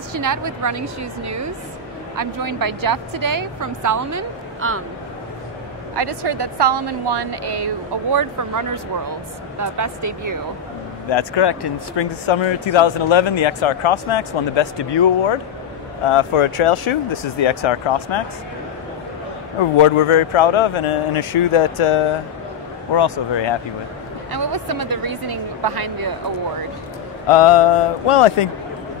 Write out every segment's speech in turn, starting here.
is Jeanette with Running Shoes News. I'm joined by Jeff today from Salomon. I just heard that Salomon won an award from Runner's World, Best Debut. That's correct. In spring to summer 2011, the XR Crossmax won the Best Debut Award for a trail shoe. This is the XR Crossmax. An award we're very proud of, and a shoe that we're also very happy with. And what was some of the reasoning behind the award? Well, I think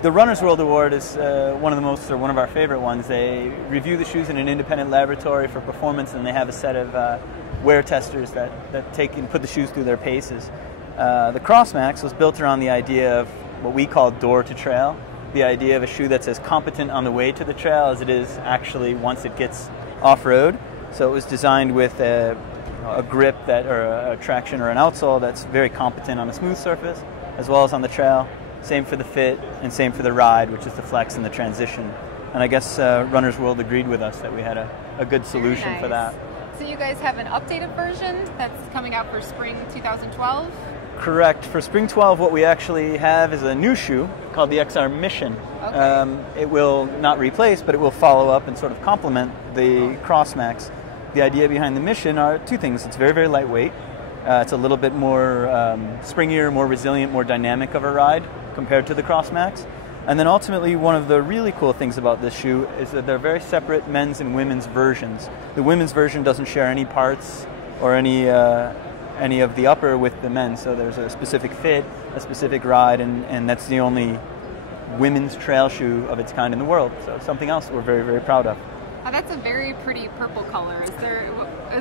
the Runner's World Award is one of our favorite ones. They review the shoes in an independent laboratory for performance, and they have a set of wear testers that take and put the shoes through their paces. The Crossmax was built around the idea of what we call door to trail, the idea of a shoe that's as competent on the way to the trail as it is actually once it gets off-road. So it was designed with a grip or a traction or an outsole that's very competent on a smooth surface as well as on the trail. Same for the fit and same for the ride, which is the flex and the transition. And I guess Runner's World agreed with us that we had a good solution for that. So you guys have an updated version that's coming out for spring 2012? Correct. For spring 12, what we actually have is a new shoe called the XR Mission. Okay. It will not replace, but it will follow up and sort of complement the Crossmax. The idea behind the Mission are two things. It's very, very lightweight. It's a little bit more springier, more resilient, more dynamic of a ride compared to the Crossmax. And then ultimately, one of the really cool things about this shoe is that they're very separate men's and women's versions. The women's version doesn't share any parts or any of the upper with the men's, so there's a specific fit, a specific ride, and that's the only women's trail shoe of its kind in the world. So something else we're very, very proud of. Oh, that's a very pretty purple color. Is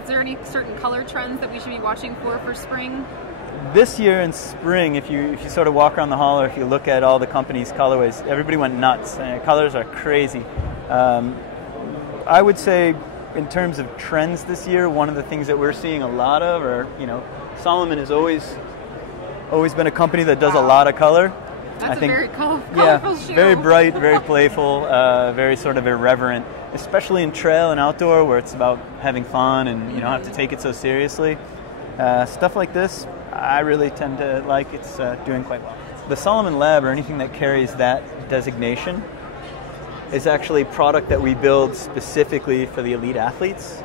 there any certain color trends that we should be watching for spring? This year in spring, if you sort of walk around the hall or if you look at all the companies' colorways, everybody went nuts. Colors are crazy. I would say in terms of trends this year, one of the things that we're seeing a lot of are, Salomon has always been a company that does a lot of color. That's a very colorful shoe. Very bright, very playful, very sort of irreverent, especially in trail and outdoor where it's about having fun and you don't have to take it so seriously. Stuff like this, I really tend to like. It's doing quite well. The Salomon Lab, or anything that carries that designation, is actually product that we build specifically for the elite athletes.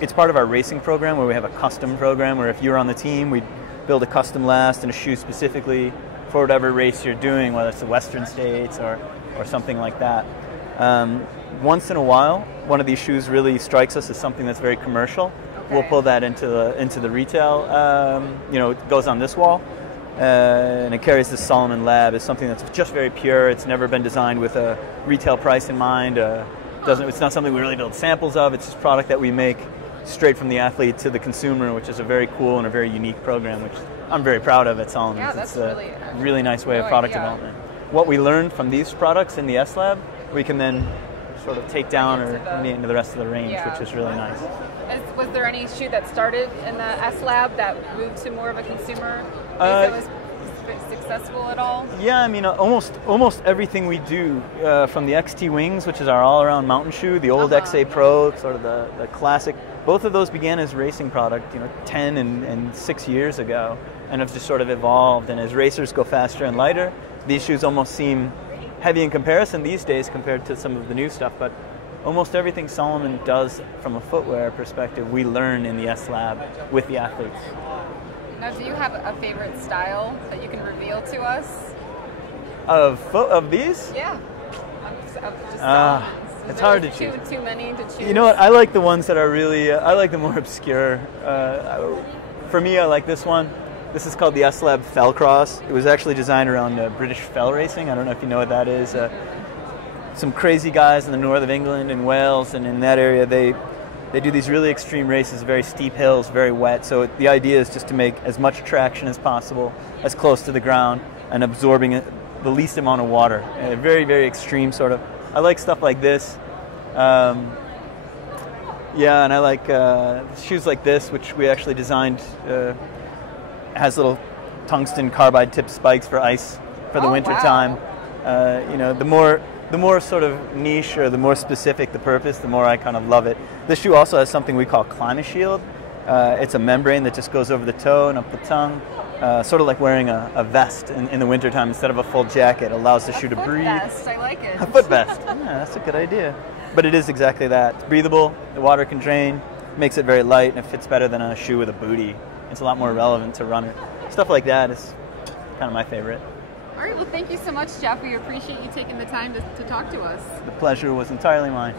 It's part of our racing program where we have a custom program where if you're on the team, we build a custom last and a shoe specifically for whatever race you're doing, whether it's the Western States or something like that. Once in a while, one of these shoes really strikes us as something that's very commercial. Okay. We'll pull that into the retail. It goes on this wall, and it carries the Salomon Lab. It's something that's just very pure. It's never been designed with a retail price in mind. It's not something we really build samples of. It's just product that we make straight from the athlete to the consumer, which is a very cool and a very unique program, which I'm very proud of at Salomon. Yeah, that's a really nice way of product development. What we learned from these products in the S Lab, we can then sort of take down into the rest of the range, which is really nice. Was there any shoe that started in the S Lab that moved to more of a consumer that was successful at all? Yeah, I mean, almost everything we do, from the XT Wings, which is our all-around mountain shoe, the old XA Pro, sort of the classic. Both of those began as racing product, 10 and 6 years ago, and have just sort of evolved. And as racers go faster and lighter, these shoes almost seem heavy in comparison these days compared to some of the new stuff. But almost everything Salomon does from a footwear perspective, we learn in the S Lab with the athletes. Now, do you have a favorite style that you can reveal to us? Of these? Yeah. Of just Salomons. It's hard to choose. Too many to choose. You know what? I like the ones that are really, I like the more obscure. For me, I like this one. This is called the S Lab Fell Cross. It was actually designed around British fell racing. I don't know if you know what that is. Some crazy guys in the north of England and Wales, and in that area, they do these really extreme races, very steep hills, very wet. So the idea is just to make as much traction as possible, as close to the ground, and absorbing the least amount of water. Very, very extreme sort of. I like stuff like this. And I like shoes like this, which we actually designed. Has little tungsten carbide tip spikes for ice for the winter time. The more sort of niche or the more specific the purpose, the more I kind of love it. This shoe also has something we call Climate Shield. It's a membrane that just goes over the toe and up the tongue. Sort of like wearing a vest in the wintertime instead of a full jacket. It allows the shoe to breathe. Vest, I like it. A foot vest. Yeah, that's a good idea. But it is exactly that. It's breathable, the water can drain, makes it very light, and it fits better than a shoe with a bootie. It's a lot more relevant to runner. Stuff like that is kind of my favorite. All right, well, thank you so much, Jeff. We appreciate you taking the time to talk to us. The pleasure was entirely mine.